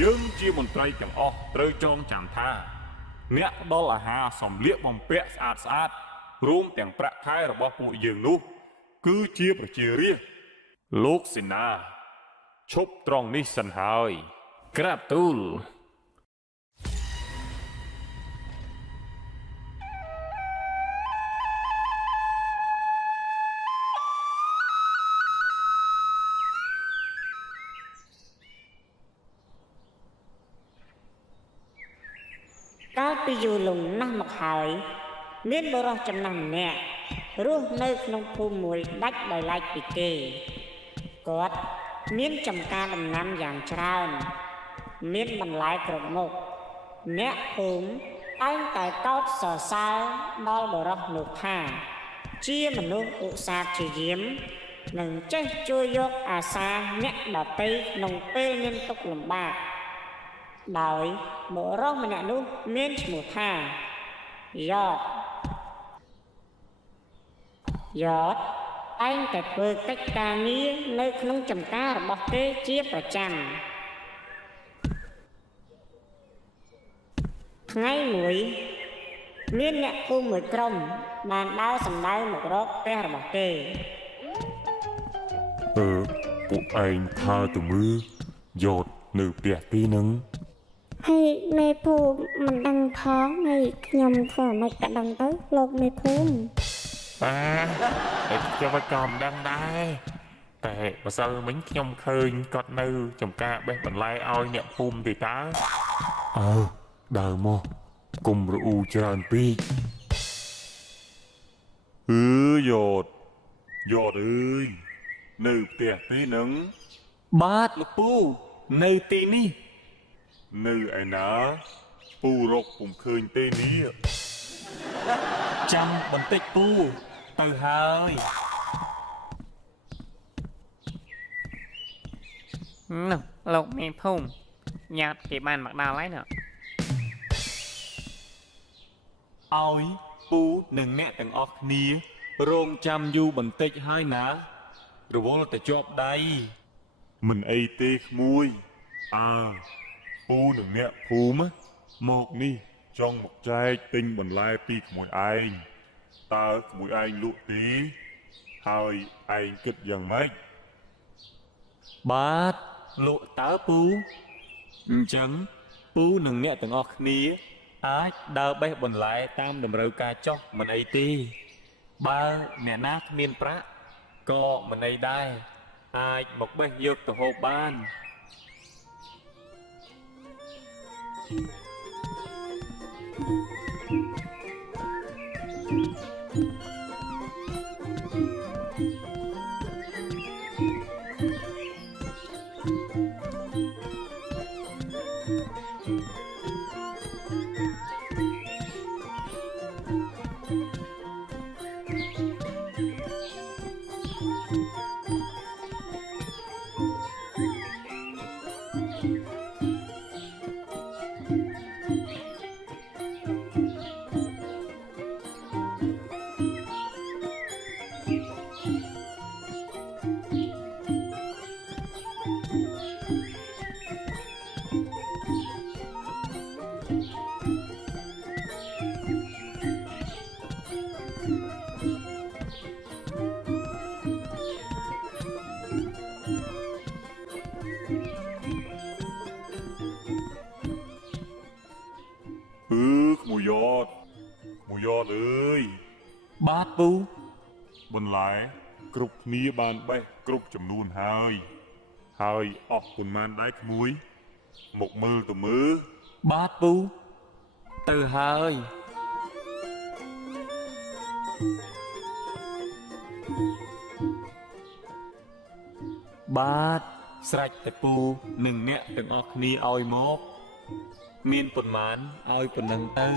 យើងជាមន្ត្រីទាំងអស់ត្រូវចងចាំថាអ្នកផ្ដល់អាហារសម្លៀកបំពាក់ស្អាតរួមទាំងប្រាក់ខែរបស់ពួកយើងនោះគឺជាប្រជារាស្ត្រលោកសេនាឈប់ត្រង់នេះសិនហើយក្រាបទូលកាលពីយូរលង់ណាស់មកហើយមានបុរសចំណាស់ម្នាក់រស់នៅក្នុងភូមិមួយដាច់ដោយឡែកពីគេគាត់មានចំការដំណាំយ៉ាងច្រើនមានបន្លែគ្រប់មុខអ្នកភូមិតែងតែកោតសរសើរដល់បុរសនោះថាជាមនុស្សឧស្សាហ៍ព្យាយាមនិងចេះជួយយកអាសាអ្នកដទៃក្នុងពេលមានទុក្ខលំបាកដោយបុរសម្នាក់នោះមានឈ្មោះថាយ៉តតែងតែធ្វើកិច្ចការងារនៅក្នុងចម្ការរបស់គេជាប្រចាំថ្ងៃមួយមានអ្នកភូមិមួយក្រុមបានដើរសម្ដៅមករកផ្ទះរបស់គេពួកឯងថាទៅមើលយ៉តនៅផ្ទះទីនឹងហើយមេភូមិមិនដឹងផងហើយខ្ញុំធ្វើមិនក៏ដឹងទៅលោកមេភូមិតែខ្ញុំក៏មិនដឹងដែរតែម្សិលមិញខ្ញុំឃើញគាត់នៅចំការបេះបន្លែឲ្យអ្នកភូមិទេតើដើរមកគុំរអ៊ូច្រើនពេកយ៉តអើយនៅផ្ទះទេនឹងបាទលោកពូនៅទីនេះនៅឯណាពូរកពុំឃើញទេនេះចាំបន្តិចពូទៅហើយនោះលោកមេភូមិញ៉ាតគេបានមកដល់ហើយណ៎ឲ្យពូនិងអ្នកទាំងអស់គ្នារងចាំយូរបន្តិចហើយណារវល់តែជាប់ដៃមិនអីទេក្មួយពូនិងអ្នកភូមិមកនេះចង់មកចែកទិញបន្លែពីក្មួយឯងតើក្មួយឯងលក់ទេហើយឯងគិតយ៉ាងម៉េចបាទលក់តើពូអញ្ចឹងពូនិងអ្នកទាំងអស់គ្នាអាចដើរបេះបន្លែតាមតម្រូវការចុះមិនអីទេបើអ្នកណាគ្មានប្រាក់ក៏មិនអីដែរអាចមកបេះយកទៅហូបបាន ក្មួយយ៉តអើយបាទពូបន្លែគ្រប់គ្នាបានបេះគ្រប់ចំនួនហើយអស់ប៉ុន្មានដែរក្មួយមកមើលទៅមើលបាទពូទៅហើយបាទស្រេចតែពូនិងអ្នកទាំងអស់គ្នាឲ្យមកមានប៉ុន្មានឲ្យប៉ុណ្ណឹងទៅ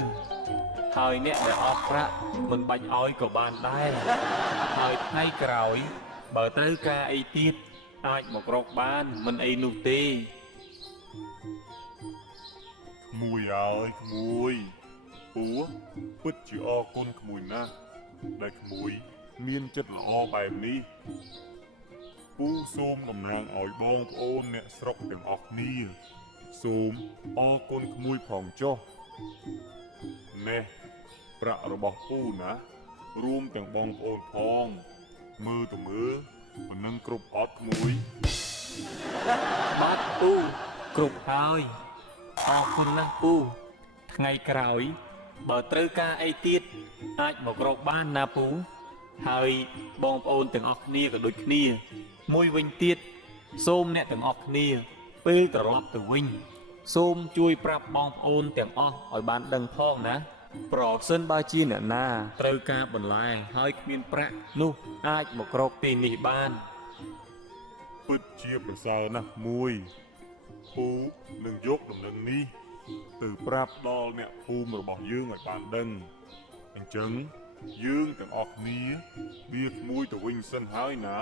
ហើយអ្នកដែលអត់ប្រាក់មិនបាច់ឲ្យក៏បានដែរហើយថ្ងៃក្រោយបើត្រូវការអីទៀតអាចមករកបានមិនអីនោះទេក្មួយអើយក្មួយពូពិតជាអរគុណក្មួយណាស់ដែលក្មួយមានចិត្តល្អបែបនេះពូសូមតំណាងឲ្យបងប្អូនអ្នកស្រុកទាំងអស់គ្នា សូមអរគុណក្មួយផងចុះនេះប្រាក់របស់ពូណារួមទាំងបងប្អូនផងមើលទៅមើលមិននឹងគ្រប់អត់ក្មួយ បាទពូគ្រប់ហើយអរគុណណាស់ពូថ្ងៃក្រោយបើត្រូវការអីទៀតអាចមករកបានណាពូហើយបងប្អូនទាំងអស់គ្នាក៏ដូចគ្នាមួយវិញទៀតសូមអ្នកទាំងអស់គ្នាពេលត្រឡប់ទៅវិញសូមជួយប្រាប់បងប្អូនទាំងអស់ឲ្យបានដឹងផងណាប្រសិនបើជាអ្នកណាត្រូវការបន្លែហើយគ្មានប្រាក់នោះអាចមករកទីនេះបាន ពិតជាប្រសើរណាស់មួយពូនឹងយកដំណឹងនេះទៅប្រាប់ដល់អ្នកភូមិរបស់យើងឲ្យបានដឹងអញ្ចឹងយើងទាំងអស់គ្នាវាក្មួយទៅវិញសិនហើយណា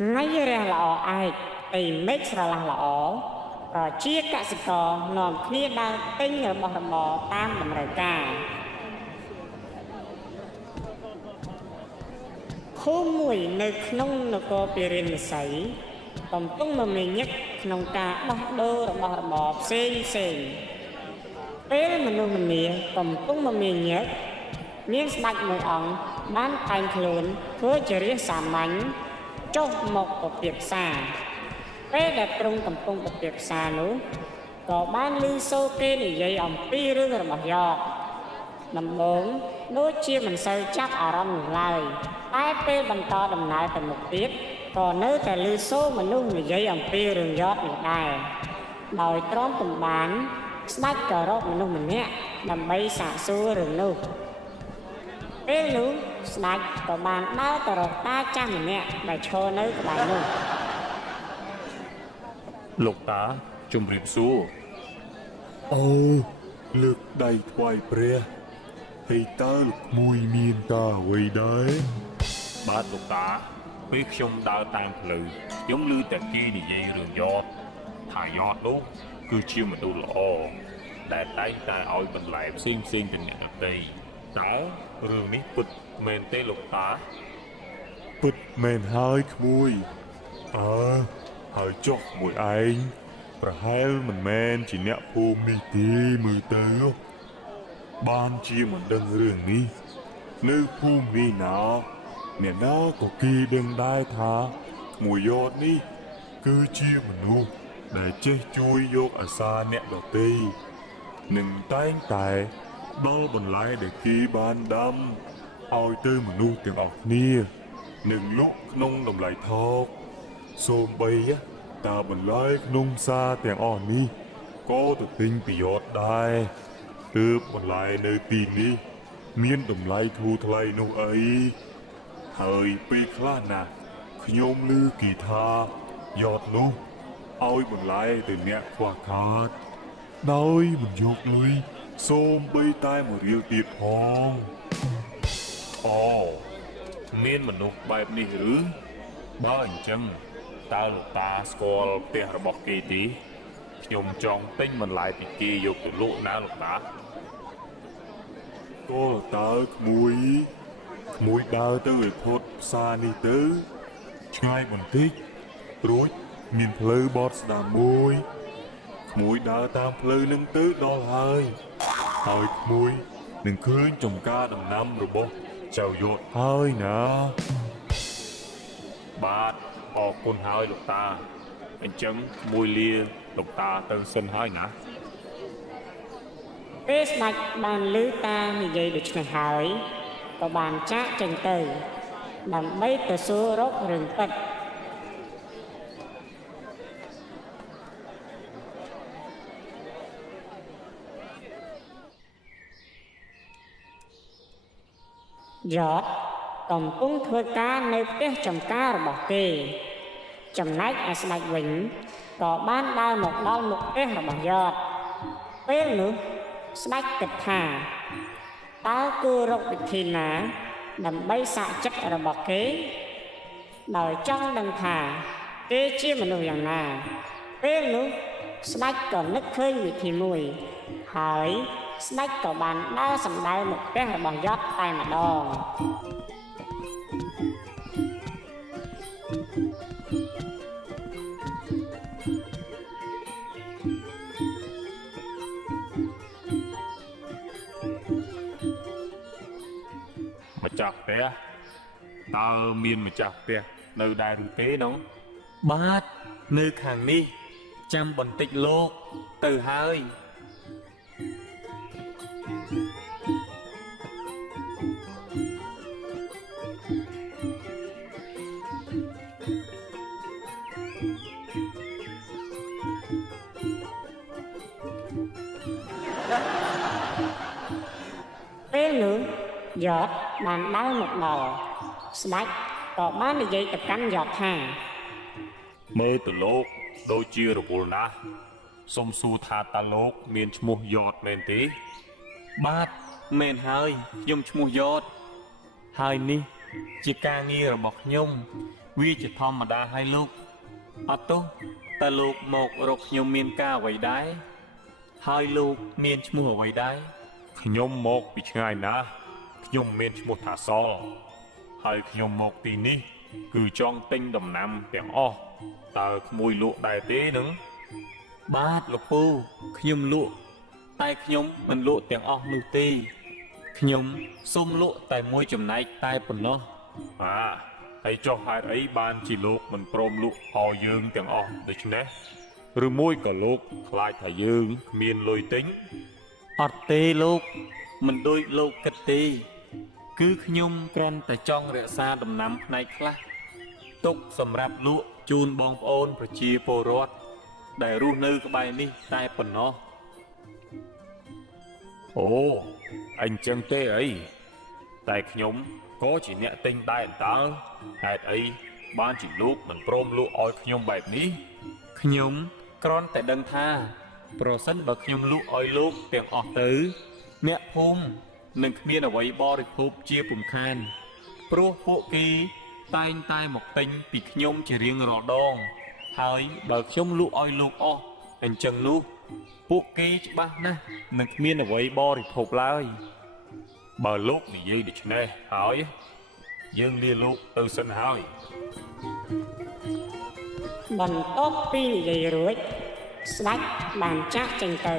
ថ្ងៃរះល្អឯកអីមេឃស្រឡះល្អប្រជាកសិករនាំគ្នាដើរទិញរបស់របរតាមតម្រូវការភូមិមួយនៅក្នុងនគរពារាណសីកំពុងមមាញឹកក្នុងការដោះដូររបស់របរផ្សេងពេលមនុស្សម្នាកំពុងមមាញឹកមានស្ដេចមួយអង្គបានតែងខ្លួនធ្វើជារាជសាមញ្ញចុះមកពពាកផ្សារពេលដែលទ្រង់កំពុងពពាកផ្សារនោះក៏បានឮសូរគេនិយាយអំពីរឿងរបស់យ៉តដំបូងដូចជាមិនសូវចាប់អារម្មណ៍នោះឡើយតែពេលបន្តដំណើរទៅមុខទៀតក៏នៅតែឮសូរមនុស្សនិយាយអំពីរឿងយ៉តនេះដែរដោយទ្រាំពុំបានស្ដេចក៏រកមនុស្សម្នាក់ដើម្បីសាកសួររឿងនោះពេលនោះស្ដេចក៏បានដើរទៅរកតាចាស់ម្នាក់ដែលឈរនៅក្បែរនោះ លោកតាជំរាបសួរអូលើកដៃថ្វាយព្រះហើយតើលោកក្មួយមានការអ្វីដែរបាទលោកតាពេលខ្ញុំដើរតាមផ្លូវខ្ញុំឮតែគេនិយាយរឿងយ៉តថាយ៉តនោះគឺជាមនុស្សល្អដែលតែងតែឲ្យបន្លែផ្សេងៗទៅអ្នកដទៃតើរឿងនេះពិតមែនទេលោកតាពិតមែនហើយក្មួយហើយចុះមួយឯងប្រហែលមិនមែនជាអ្នកភូមិនេះទេមើលទៅបានជាមិនដឹងរឿងនេះនៅភូមិនេះណាអ្នកណាក៏គេដឹងដែរថាមួយយ៉តនេះគឺជាមនុស្សដែលចេះជួយយកអាសាអ្នកដទៃនិងតែងតែដល់បន្លែដែលគេបានដាំឲ្យទៅមនុស្សទាំងអស់គ្នានិងលក់ក្នុងតម្លៃថោកសូម្បីតើបន្លែក្នុងផ្សារទាំងអស់នេះក៏ទៅទិញពីយ៉តដែរទើបបន្លែនៅទីនេះមានតម្លៃធូរថ្លៃនោះអីហើយពេលខ្លះណាស់ខ្ញុំឮគេថាយ៉តនោះឲ្យបន្លែទៅអ្នកខ្វះខាតដោយមិនយកលុយសូម្បីតែមួយរៀលទៀតផងអូមានមនុស្សបែបនេះឬបើអញ្ចឹងតើលោកតាស្គាល់ផ្ទះរបស់គេទេខ្ញុំចង់ទិញបន្លែពីគេយកទៅលក់ណាលោកតាក៏តើក្មួយដើរទៅឲ្យផុតផ្សារនេះទៅឆ្ងាយបន្តិចរួចមានផ្លូវបត់ស្ដាំមួយក្មួយដើរតាមផ្លូវនឹងទៅដល់ហើយក្មួយនឹងឃើញចំការដំណាំរបស់ចៅយ៉តហើយណាបាទអរគុណហើយលោកតាអញ្ចឹងក្មួយលាលោកតាទៅសិនហើយណាពេលស្ដេចបានឮតានិយាយដូច្នេះហើយក៏បានចាកចេញទៅដើម្បីទៅសួររករឿងពិតយ៉ត កំពុងធ្វើការនៅផ្ទះចំការរបស់គេចំណែកឯស្ដេចវិញក៏បានដើរមកដល់មុខផ្ទះរបស់យតពេលនោះស្ដេចគិតថាតើគួររកវិធីណាដើម្បីសាកចិត្តរបស់គេដោយចង់ដឹងថាគេជាមនុស្សយ៉ាងណាពេលនោះស្ដេចក៏នឹកឃើញវិធីមួយហើយស្ដេចក៏បានដើរសម្ដៅមកផ្ទះរបស់យតតែម្ដងម្ចាស់ផ្ទះតើមានម្ចាស់ផ្ទះនៅដែរឬទេនោះ បាទនៅខាងនេះចាំបន្តិចលោកទៅហើយពេលនោះយតបានដើរមកដល់ស្ដេចក៏បាននិយាយទៅកាន់យតថា មើលទៅលោកដូចជារវល់ណាស់សុំសួរថាតើលោកមានឈ្មោះយតមែនទេ បាទមែនហើយខ្ញុំឈ្មោះយតហើយនេះជាការងាររបស់ខ្ញុំវាជាធម្មតាហើយលោកអត់ទោះតែលោកមករកខ្ញុំមានការអ្វីដែរហើយលោកមានឈ្មោះអ្វីដែរ ខ្ញុំមកពីឆ្ងាយណាស់ខ្ញុំមានឈ្មោះថាសហើយខ្ញុំមកទីនេះគឺចង់ទិញដំណាំទាំងអស់តើក្មួយលក់ដែរទេនឹង បាទលោកពូខ្ញុំលក់តែខ្ញុំមិនលក់ទាំងអស់នោះទេខ្ញុំសូមលក់តែមួយចំណែកតែប៉ុណ្ណោះ ហើយចុះហេតុអីបានជាលោកមិនព្រមលក់ឲ្យយើងទាំងអស់ដូច្នេះឬមួយក៏លោកខ្លាចថាយើងគ្មានលុយទិញ អត់ទេលោកមិនដូចលោកគិតទេគឺខ្ញុំគ្រាន់តែចង់រក្សាដំណាំផ្នែកខ្លះទុកសម្រាប់លក់ជូនបងប្អូនប្រជាពលរដ្ឋដែលរស់នៅក្បែរនេះតែប៉ុណ្ណោះ អូអញ្ចឹងទេអីតែខ្ញុំក៏ជាអ្នកទិញដែរតើហេតុអីបានជាលោកមិនព្រមលក់ឲ្យខ្ញុំបែបនេះ ខ្ញុំគ្រាន់តែដឹងថាប្រសិនបើខ្ញុំលក់ឲ្យលោកទាំងអស់ទៅអ្នកភូមិនឹងគ្មានអ្វីបរិភោគជាពំខានព្រោះពួកគេតែងតែមកទិញពីខ្ញុំជារៀងរាល់ដងហើយបើខ្ញុំលក់ឲ្យលោកអស់អញ្ចឹងនោះពួកគេច្បាស់ណាស់នឹងគ្មានអ្វីបរិភោគឡើយ បើលោកនិយាយដូច្នេះហើយយើងលាលោកទៅសិនហើយ បន្ទាប់ពីនិយាយរួចស្ដេចបានចាកចេញទៅ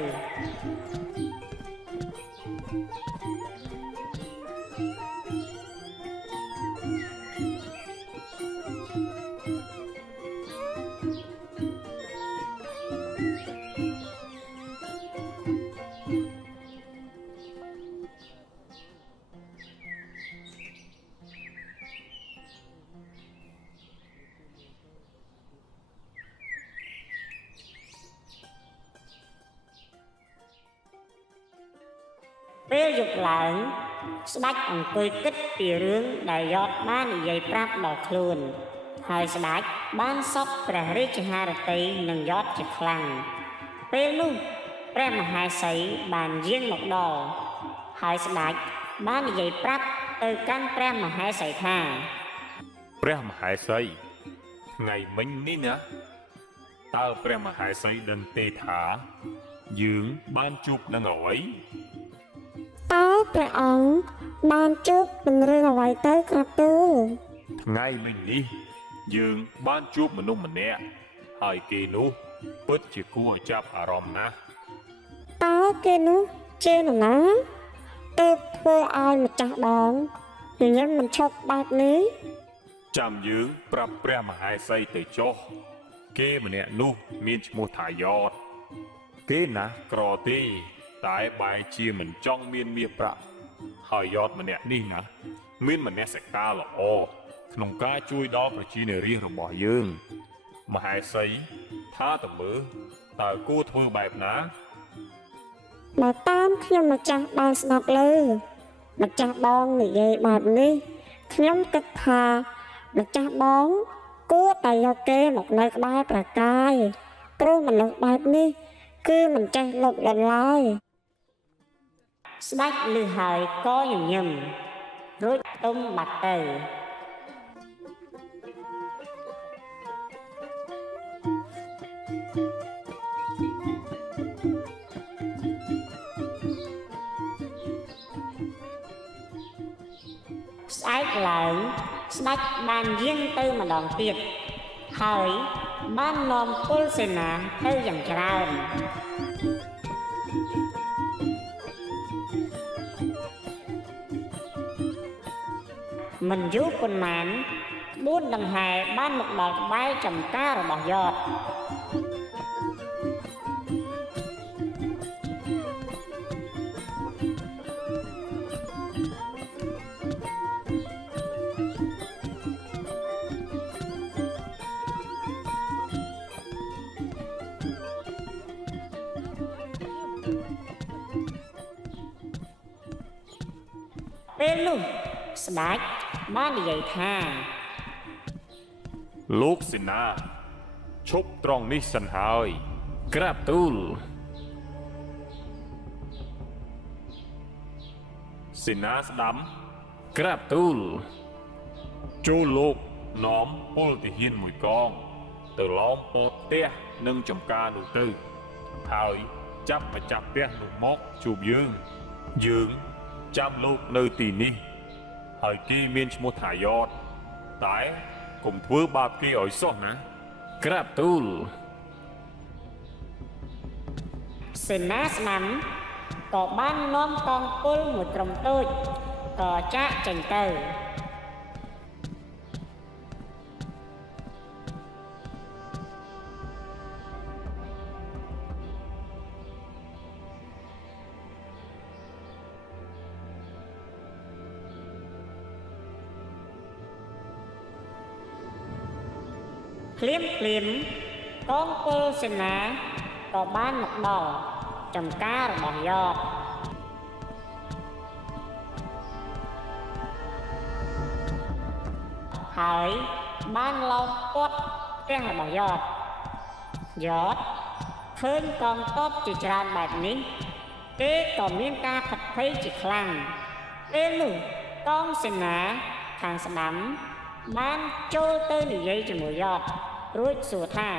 ពេលយប់ឡើងស្ដេចអង្គុយគិតពីរឿងដែលយតបាននិយាយប្រាប់ដល់ខ្លួនហើយស្ដេចបានសពព្រះរាជហឫទ័យនឹងយតជាខ្លាំងពេលនោះព្រះមហេសីបានយាងមកដល់ហើយស្ដេចបាននិយាយប្រាប់ទៅកាន់ព្រះមហេសីថា ព្រះមហេសីថ្ងៃមិញនេះណាតើព្រះមហេសីដឹងទេថាយើងបានជួបនឹងអ្វី តើព្រះអង្គបានជួបនឹងរឿងអ្វីទៅក្រាបទូល ថ្ងៃមិញនេះយើងបានជួបមនុស្សម្នាក់ហើយគេនោះពិតជាគួរឲ្យចាប់អារម្មណ៍ណាស់ តើគេនោះជានរណាទើបធ្វើឲ្យម្ចាស់ដងញញឹមមិនឈប់បែបនេះ ចាំយើងប្រាប់ព្រះមហេសីទៅចុះគេម្នាក់នោះមានឈ្មោះថាយ៉តគេណាស់ក្រទេតែបែរជាមិនចង់មានមាសប្រាក់ហើយយ៉តម្នាក់នេះណាមានមនសិការល្អក្នុងការជួយដល់ប្រជានារីរបស់យើងមហេសីថាតើមើលតើគួរធ្វើបែបណា បើតាមខ្ញុំម្ចាស់បានស្ដាប់លើម្ចាស់ដងនិយាយបែបនេះ ខ្ញុំគិតថាម្ចាស់បងគួរតែយកគេមកនៅក្បែរប្រកាយព្រោះមនុស្សបែបនេះគឺមិនចេះលុបលន់ឡើយ ស្ដេចឮហើយក៏ញញឹមរួចទុំបាត់ទៅ ស្អែកឡើងស្ដេចបានយាងទៅម្ដងទៀតហើយបាននាំពលសេនាទៅយ៉ាងច្រើន មិនយូរប៉ុន្មានក្បួនដង្ហែបានមកដល់ក្បែរចំការរបស់យត ពេលនោះស្ដេចបាននិយាយថា លោកសេនាឈប់ត្រង់នេះសិនហើយ ក្រាបទូល សេនាស្ដាំ ក្រាបទូល ចូលលោកនាំពលទាហានមួយកងទៅឡោមពោតផ្ទះនិងចំការនោះទៅហើយចាប់ម្ចាស់ផ្ទះនោះមកជួបយើងចាំលោកនៅទីនេះហើយគេមានឈ្មោះថាយតតែកុំធ្វើបាបគេឲ្យសោះណា ក្រាបទូល សេនាស្ដាំក៏បាននាំកងពលមួយក្រុមតូចក៏ចាកចេញទៅ ភ្លាមៗកងពលសេនាក៏បានមកដល់ចំការរបស់យត ហើយបានឡោមព័ទ្ធផ្ទះរបស់យតឃើញកងទ័ពជាច្រើនបែបនេះគេក៏មានការផិតភ័យជាខ្លាំងពេលនោះកងសេនាខាងស្ដាំបានចូលទៅនិយាយជាមួយយតរួចសួរថា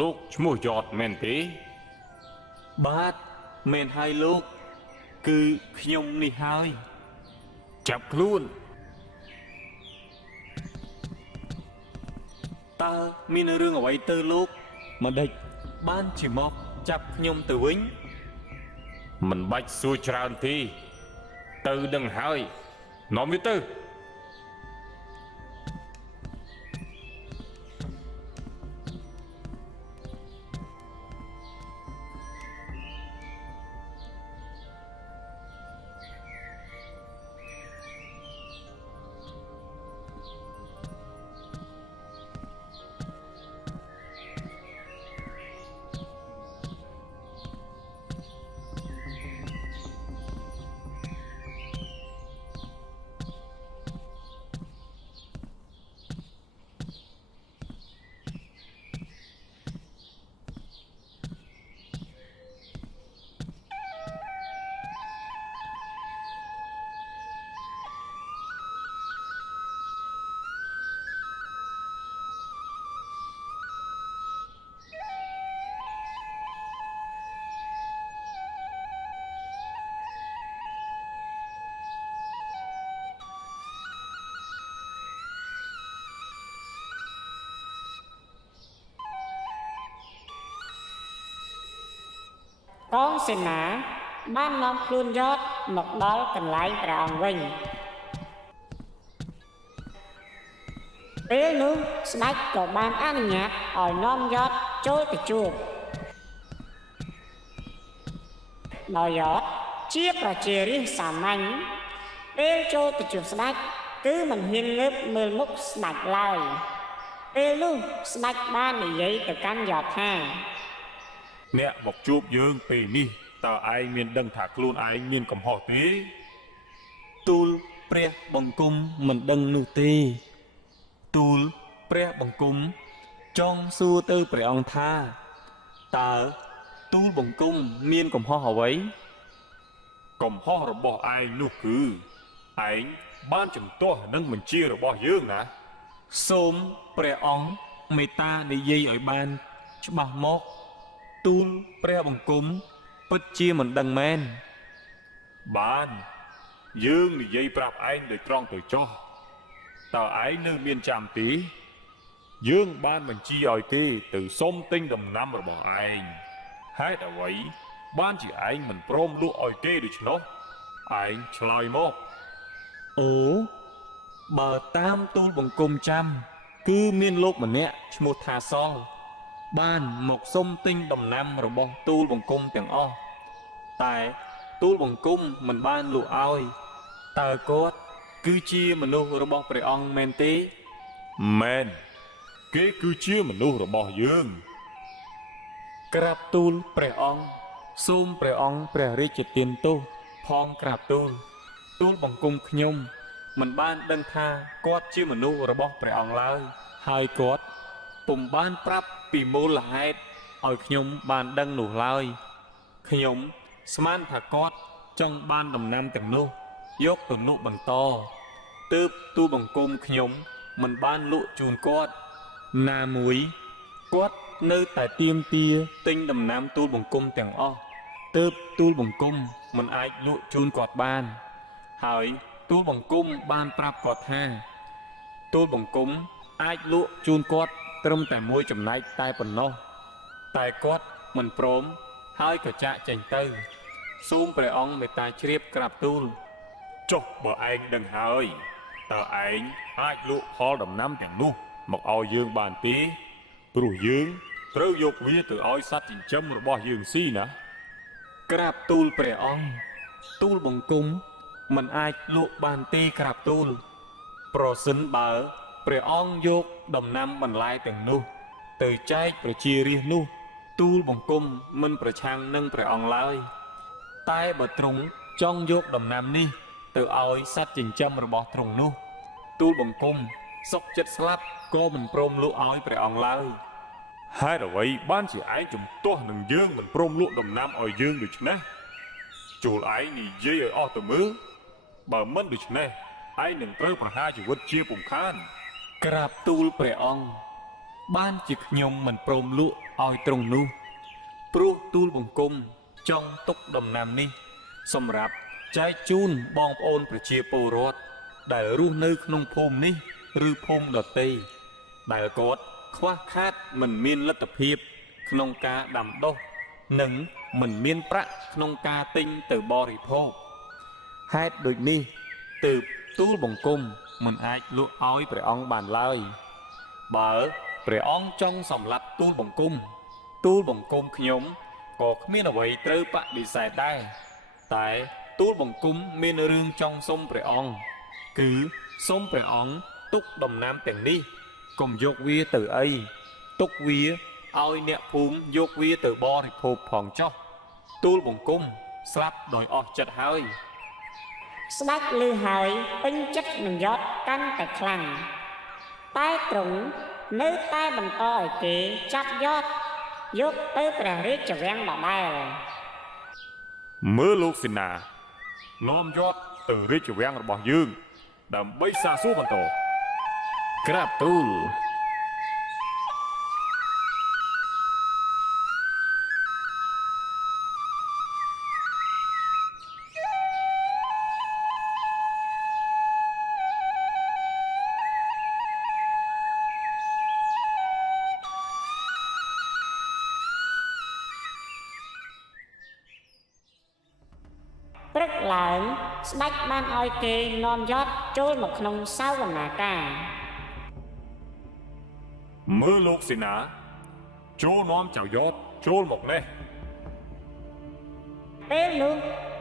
លោកឈ្មោះយតមែនទេ បាទមែនហើយលោកគឺខ្ញុំនេះហើយ ចាប់ខ្លួន តើមានរឿងអ្វីទៅលោកមិនដេចបានជាមកចាប់ខ្ញុំទៅវិញ មិនបាច់សួរច្រើនទេទៅដឹងហើយនាំវាទៅ កងសេនាបាននាំខ្លួនយតមកដល់កន្លែងព្រះអង្គវិញពេលនោះស្ដេចក៏បានអនុញ្ញាតឲ្យនាំយតចូលទៅជួបដោយយតជាប្រជារាស្ត្រសាមញ្ញពេលចូលទៅជួបស្ដេចគឺមិនហ៊ានងើបមើលមុខស្ដេចឡើយពេលនោះស្ដេចបាននិយាយទៅកាន់យតថា អ្នកមកជួបយើងពេលនេះតើឯងមានដឹងថាខ្លួនឯងមានកំហុសទេ ទូលព្រះបង្គំមិនដឹងនោះទេទូលព្រះបង្គំចង់សួរទៅព្រះអង្គថាតើទូលបង្គំមានកំហុសអ្វី កំហុសរបស់ឯងនោះគឺឯងបានជំទាស់នឹងបញ្ជារបស់យើងណា សូមព្រះអង្គមេត្តានិយាយឲ្យបានច្បាស់មកទូលព្រះបង្គំពិតជាមិនដឹងមែន បានយើងនិយាយប្រាប់ឯងដោយត្រង់ទៅចោះតើឯងនៅមានចាំទេយើងបានបញ្ជាឲ្យគេទៅសុំទិញដំណាំរបស់ឯងហេតុអ្វីបានជាឯងមិនព្រមលក់ឲ្យគេដូច្នោះឯងឆ្លើយមក អូបើតាមទូលបង្គំចាំគឺមានលោកម្នាក់ឈ្មោះថាសលបានមកសុំទិញដំណាំរបស់ទូលបង្គំទាំងអស់តែទូលបង្គំមិនបានលក់ឲ្យតើគាត់គឺជាមនុស្សរបស់ព្រះអង្គមែនទេ មែនគេគឺជាមនុស្សរបស់យើង ក្រាបទូលព្រះអង្គសូមព្រះអង្គព្រះរាជទានទោសផងក្រាបទូលបង្គំខ្ញុំមិនបានដឹងថាគាត់ជាមនុស្សរបស់ព្រះអង្គឡើយហើយគាត់ពុំបានប្រាប់ពីមូលហេតុឲ្យខ្ញុំបានដឹងនោះឡើយខ្ញុំស្មានថាគាត់ចង់បានដំណាំទាំងនោះយកទៅលក់បន្តទើបទូលបង្គំខ្ញុំមិនបានលក់ជូនគាត់ណាមួយគាត់នៅតែទាមទារទិញដំណាំទូលបង្គំទាំងអស់ទើបទូលបង្គំមិនអាចលក់ជូនគាត់បានហើយទូលបង្គំបានប្រាប់គាត់ថាទូលបង្គំអាចលក់ជូនគាត់ត្រឹមតែមួយចំណែកតែប៉ុណ្ណោះតែគាត់មិនព្រមហើយក៏ចាកចេញទៅសូមព្រះអង្គមេត្តាជ្រាបក្រាបទូល ចុះបើឯងដឹងហើយតើឯងអាចលក់ផលដំណាំទាំងនោះមកឲ្យយើងបានទេព្រោះយើងត្រូវយកវាទៅឲ្យសត្វចិញ្ចឹមរបស់យើងស៊ីណា ក្រាបទូលព្រះអង្គទូលបង្គំមិនអាចលក់បានទេក្រាបទូលប្រសិនបើព្រះអង្គយកដំណាំបន្លែទាំងនោះទៅចែកប្រជារាស្ត្រនោះទូលបង្គំមិនប្រឆាំងនឹងព្រះអង្គឡើយតែបើទ្រង់ចង់យកដំណាំនេះទៅឲ្យសត្វចិញ្ចឹមរបស់ទ្រង់នោះទូលបង្គំសុខចិត្តស្លាប់ក៏មិនព្រមលក់ឲ្យព្រះអង្គឡើយ ហេតុអ្វីបានជាឯងជំទាស់នឹងយើងមិនព្រមលក់ដំណាំឲ្យយើងដូច្នេះជួលឯងនិយាយឲ្យអស់ទៅមើលបើមិនដូច្នេះឯងនឹងត្រូវប្រហារជីវិតជាពំខាន ក្រាបទូលព្រះអង្គបានជាខ្ញុំមិនព្រមលក់ឲ្យទ្រង់នោះព្រោះទូលបង្គំចង់ទុកដំណាំនេះសម្រាប់ចែកជូនបងប្អូនប្រជាពលរដ្ឋដែលរស់នៅក្នុងភូមិនេះឬភូមិដទៃដែលគាត់ខ្វះខាតមិនមានលទ្ធភាពក្នុងការដាំដុះនិងមិនមានប្រាក់ក្នុងការទិញទៅបរិភោគហេតុដូចនេះទើបទូលបង្គំមិនអាចលក់ឲ្យព្រះអង្គបានឡើយបើព្រះអង្គចង់សម្លាប់ទូលបង្គំខ្ញុំក៏គ្មានអ្វីត្រូវបដិសេធដែរតែទូលបង្គំមានរឿងចង់សុំព្រះអង្គគឺសុំព្រះអង្គទុកដំណាំទាំងនេះកុំយកវាទៅអីទុកវាឲ្យអ្នកភូមិយកវាទៅបរិភោគផងចុះទូលបង្គំស្លាប់ដោយអស់ចិត្តហើយ ស្ដេចឮហើយពេញចិត្តនឹងយត់កាន់តែខ្លាំងតែទ្រង់នៅតែបន្តឲ្យគេចាប់យកទៅព្រះរាជវាំងដដែល មើលលោកសេនានាំយត់ទៅរាជវាំងរបស់យើងដើម្បីសាសួរបន្ត ក្រាបទូល ព្រឹកឡើងស្ដេចបានឲ្យគេនាំយត់ចូលមកក្នុងសាវនាការ មើលលោកសេនាចូលនាំចៅយត់ចូលមកនេះ ពេលនោះ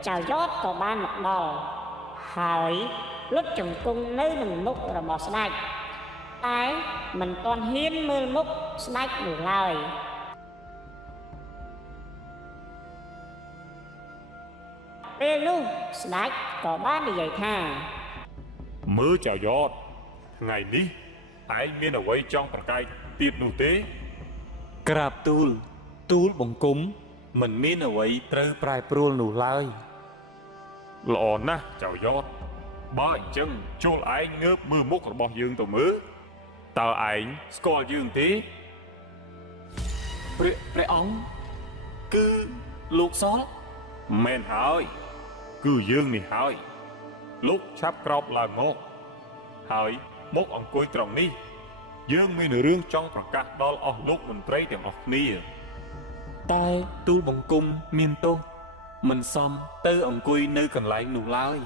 ចៅយត់ក៏បានមកដល់ហើយលុតជង្គង់នៅនឹងមុខរបស់ស្ដេចតែមិនទាន់ហ៊ានមើលមុខស្ដេចនោះឡើយ ពេលនោះស្ដេចក៏បាននិយាយថា មើលចៅយ៉តថ្ងៃនេះឯងមានអ្វីចង់ប្រកែកទៀតនោះទេ ក្រាបទូលបង្គំមិនមានអ្វីត្រូវប្រែប្រួលនោះឡើយ ល្អណាស់ចៅយ៉តបើអញ្ចឹងចូលឯងងើបមើលមុខរបស់យើងទៅមើលតើឯងស្គាល់យើងទេ ព្រះអង្គគឺលោកសល មែនហើយគឺយើងនេះហើយលោកឆាប់ក្រោបឡើងមកហើយមកអង្គុយត្រង់នេះយើងមានរឿងចង់ប្រកាសដល់អស់លោកមន្ត្រីទាំងអស់គ្នា តែទូលបង្គំមានទោសមិនសមទៅអង្គុយនៅកន្លែងនោះឡើយ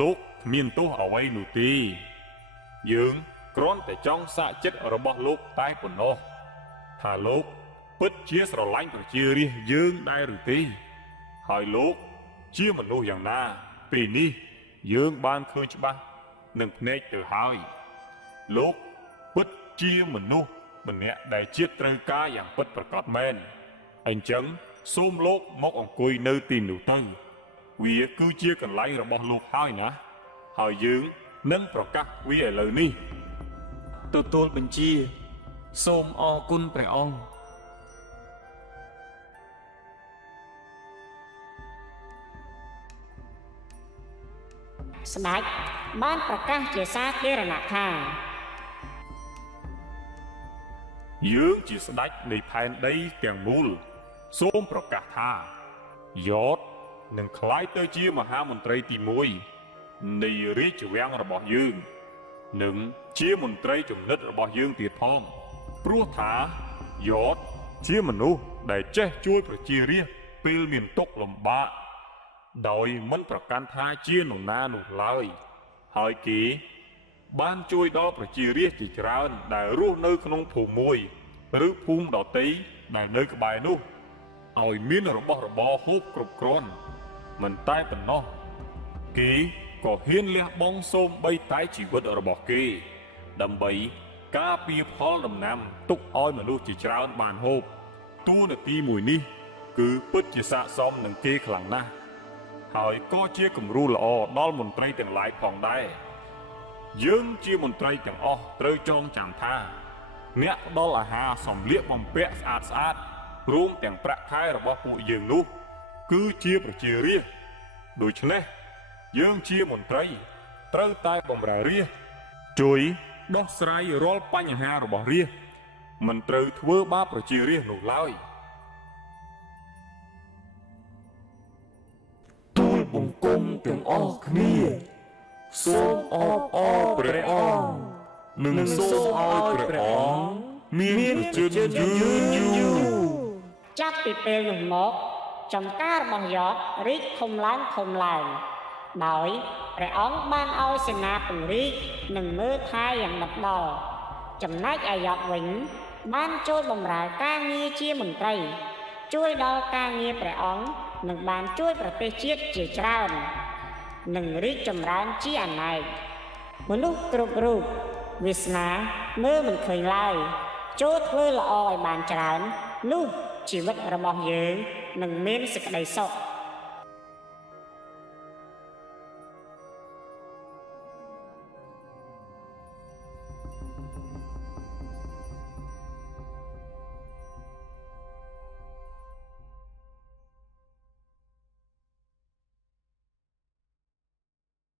លោកគ្មានទោសអ្វីនោះទេយើងគ្រាន់តែចង់សាកចិត្តរបស់លោកតែប៉ុណ្ណោះថាលោកពិតជាស្រឡាញ់ប្រជារាស្ត្រយើងដែរឬទេហើយលោកជាមនុស្សយ៉ាងណាពេលនេះយើងបានឃើញច្បាស់នឹងភ្នែកទៅហើយលោកពិតជាមនុស្សម្នាក់ដែលជាត្រូវការយ៉ាងពិតប្រាកដមែនអញ្ចឹងសូមលោកមកអង្គុយនៅទីនោះទៅវាគឺជាកន្លែងរបស់លោកហើយណាហើយយើងនឹងប្រកាសវាឥឡូវនេះ ទទួលបញ្ជាសូមអរគុណព្រះអង្គ ស្ដេចបានប្រកាសជាសាធារណៈថា យើងជាស្ដេចនៃផែនដីទាំងមូលសូមប្រកាសថាយ៉តនឹងក្លាយទៅជាមហាមន្ត្រីទី1នៃរាជវាំងរបស់យើងនិងជាមន្ត្រីជំនិតរបស់យើងទៀតផងព្រោះថាយ៉តជាមនុស្សដែលចេះជួយប្រជារាស្ត្រពេលមានទុក្ខលំបាកដោយមិនប្រកាន់ថាជានរណានោះឡើយហើយគេបានជួយដល់ប្រជារាស្ត្រជាច្រើនដែលរស់នៅក្នុងភូមិមួយឬភូមិដទៃដែលនៅក្បែរនោះឲ្យមានរបស់របរហូបគ្រប់គ្រាន់មិនតែប៉ុណ្ណោះគេក៏ហ៊ានលះបង់សូម្បីតែជីវិតរបស់គេដើម្បីការពារផលដំណាំទុកឲ្យមនុស្សជាច្រើនបានហូបតួនាទីមួយនេះគឺពិតជាស័ក្តិសមនឹងគេខ្លាំងណាស់ហើយក៏ជាគំរូល្អដល់មន្ត្រីទាំងឡាយផងដែរយើងជាមន្ត្រីទាំងអស់ត្រូវចងចាំថាអ្នកផ្ដល់អាហារសម្លៀកបំពាក់ស្អាតស្អាតរួមទាំងប្រាក់ខែរបស់ពួកយើងនោះគឺជាប្រជារាស្ត្រដូច្នេះយើងជាមន្ត្រីត្រូវតែបម្រើរាស្ត្រជួយដោះស្រាយរាល់បញ្ហារបស់រាស្ត្រមិនត្រូវធ្វើបាបប្រជារាស្ត្រនោះឡើយ ទូលបង្គំទាំងអស់គ្នាសូមអបអរព្រះអង្គនិងសូមឲ្យព្រះអង្គមានជីវិតយឺនយូរ ចាប់ពីពេលនោះមកចំការរបស់យ៉តរីកធំឡើងដោយព្រះអង្គបានឲ្យសេនាពង្រីកនិងមើលថែយ៉ាងដិតដល់ចំណែកឯយ៉តវិញបានចូលបម្រើការងារជាមន្ត្រីជួយដល់ការងារព្រះអង្គនិងបានជួយប្រទេសជាតិជាច្រើននិងរីកចម្រើនជាអនេកមនុស្សគ្រប់រូបវាសនាមើលមិនឃើញឡើយចូលធ្វើល្អឲ្យបានច្រើននោះជីវិតរបស់យើងនឹងមានសេចក្តីសុខ